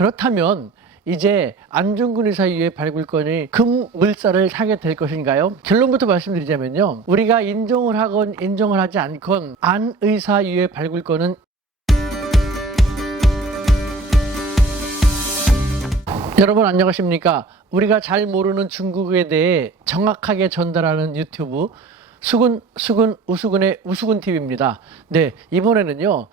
그렇다면 이제 안중근 의사 유해 발굴권이 급물살을 타게 될 것인가요? 결론부터 말씀드리자면요. 우리가 인정을 하건 인정을 하지 않건 안 의사 유해 발굴권은 여러분 안녕하십니까? 우리가 잘 모르는 중국에 대해 정확하게 전달하는 유튜브 우수근의 우수근TV입니다. 네, 이번에는요.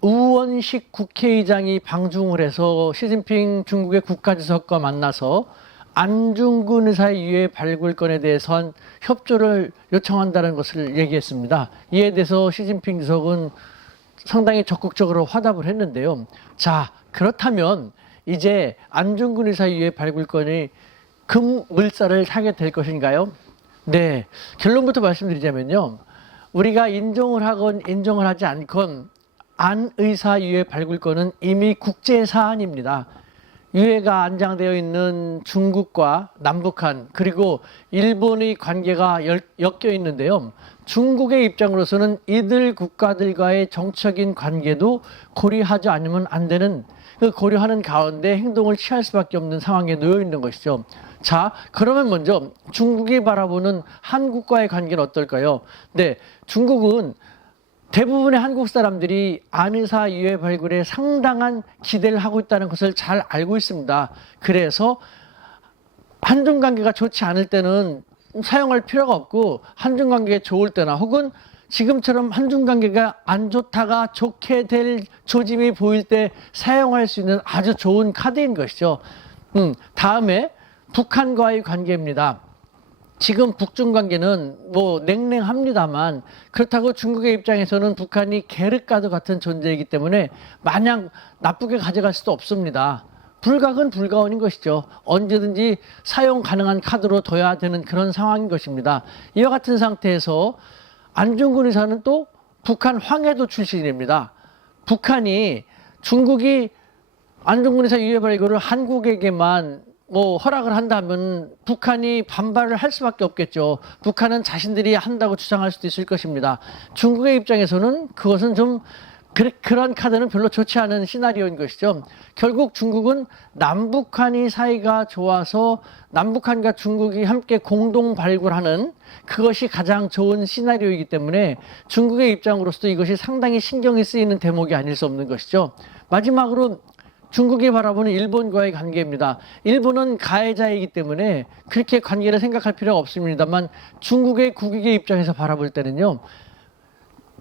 우원식 국회의장이 방중을 해서 시진핑 중국의 국가주석과 만나서 안중근 의사의 유해 발굴권에 대해선 협조를 요청한다는 것을 얘기했습니다. 이에 대해서 시진핑 주석은 상당히 적극적으로 화답을 했는데요. 자, 그렇다면 이제 안중근 의사 유해 발굴권이 급물살을 타게 될 것인가요? 네, 결론부터 말씀드리자면요. 우리가 인정을 하건 인정을 하지 않건 안 의사 유해 발굴권은 이미 국제 사안입니다. 유해가 안장되어 있는 중국과 남북한 그리고 일본의 관계가 엮여 있는데요. 중국의 입장으로서는 이들 국가들과의 정치적인 관계도 고려하지 않으면 안 되는 그 고려하는 가운데 행동을 취할 수밖에 없는 상황에 놓여 있는 것이죠. 자, 그러면 먼저 중국이 바라보는 한국과의 관계는 어떨까요? 네, 중국은 대부분의 한국 사람들이 안 의사 유해 발굴에 상당한 기대를 하고 있다는 것을 잘 알고 있습니다. 그래서 한중 관계가 좋지 않을 때는 사용할 필요가 없고 한중 관계가 좋을 때나 혹은 지금처럼 한중 관계가 안 좋다가 좋게 될 조짐이 보일 때 사용할 수 있는 아주 좋은 카드인 것이죠. 다음에 북한과의 관계입니다. 지금 북중 관계는 뭐 냉랭합니다만 그렇다고 중국의 입장에서는 북한이 계륵과도 같은 존재이기 때문에 마냥 나쁘게 가져갈 수도 없습니다. 불가은 불가원인 것이죠. 언제든지 사용 가능한 카드로 둬야 되는 그런 상황인 것입니다. 이와 같은 상태에서 안중근 의사는 또 북한 황해도 출신입니다. 북한이 중국이 안중근 의사 유해 발굴을 한국에게만 허락을 한다면 북한이 반발을 할 수밖에 없겠죠. 북한은 자신들이 한다고 주장할 수도 있을 것입니다. 중국의 입장에서는 그것은 좀 그런 카드는 별로 좋지 않은 시나리오인 것이죠. 결국 중국은 남북한이 사이가 좋아서 남북한과 중국이 함께 공동 발굴하는 그것이 가장 좋은 시나리오이기 때문에 중국의 입장으로서도 이것이 상당히 신경이 쓰이는 대목이 아닐 수 없는 것이죠. 마지막으로 중국이 바라보는 일본과의 관계입니다. 일본은 가해자이기 때문에 그렇게 관계를 생각할 필요가 없습니다만 중국의 국익의 입장에서 바라볼 때는요.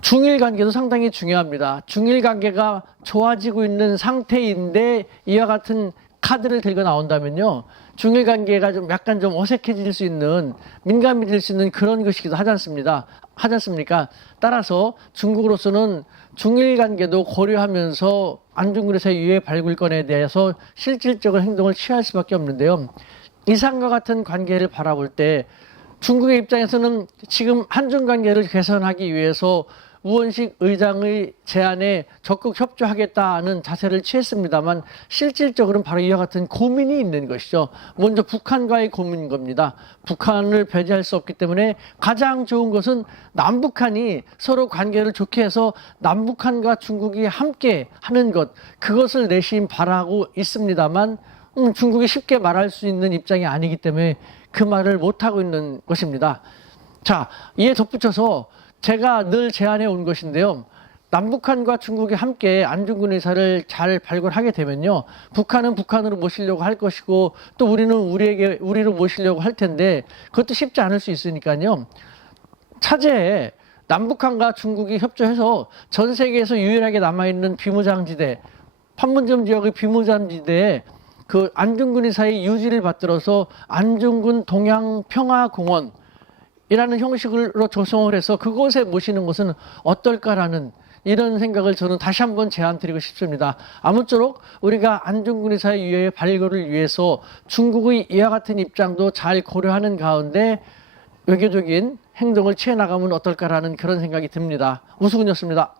중일 관계도 상당히 중요합니다. 중일 관계가 좋아지고 있는 상태인데 이와 같은 카드를 들고 나온다면요. 중일 관계가 좀 약간 좀 어색해질 수 있는 민감해질 수 있는 그런 것이기도 하지 않습니까? 따라서 중국으로서는 중일 관계도 고려하면서 안중근 의사의 유해 발굴권에 대해서 실질적인 행동을 취할 수밖에 없는데요. 이상과 같은 관계를 바라볼 때 중국의 입장에서는 지금 한중 관계를 개선하기 위해서 우원식 의장의 제안에 적극 협조하겠다는 자세를 취했습니다만 실질적으로는 바로 이와 같은 고민이 있는 것이죠. 먼저 북한과의 고민인 겁니다. 북한을 배제할 수 없기 때문에 가장 좋은 것은 남북한이 서로 관계를 좋게 해서 남북한과 중국이 함께 하는 것, 그것을 내심 바라고 있습니다만 중국이 쉽게 말할 수 있는 입장이 아니기 때문에 그 말을 못하고 있는 것입니다. 자, 이에 덧붙여서 제가 늘 제안해 온 것인데요. 남북한과 중국이 함께 안중근 의사를 잘 발굴하게 되면요. 북한은 북한으로 모시려고 할 것이고 또 우리는 우리로 모시려고 할 텐데 그것도 쉽지 않을 수 있으니까요. 차제에 남북한과 중국이 협조해서 전 세계에서 유일하게 남아있는 비무장지대, 판문점 지역의 비무장지대에 그 안중근 의사의 유지를 받들어서 안중근 동양평화공원 이라는 형식으로 조성을 해서 그곳에 모시는 것은 어떨까라는 이런 생각을 저는 다시 한번 제안드리고 싶습니다. 아무쪼록 우리가 안중근 의사의 유해 발굴을 위해서 중국의 이와 같은 입장도 잘 고려하는 가운데 외교적인 행동을 취해 나가면 어떨까라는 그런 생각이 듭니다. 우수근이었습니다.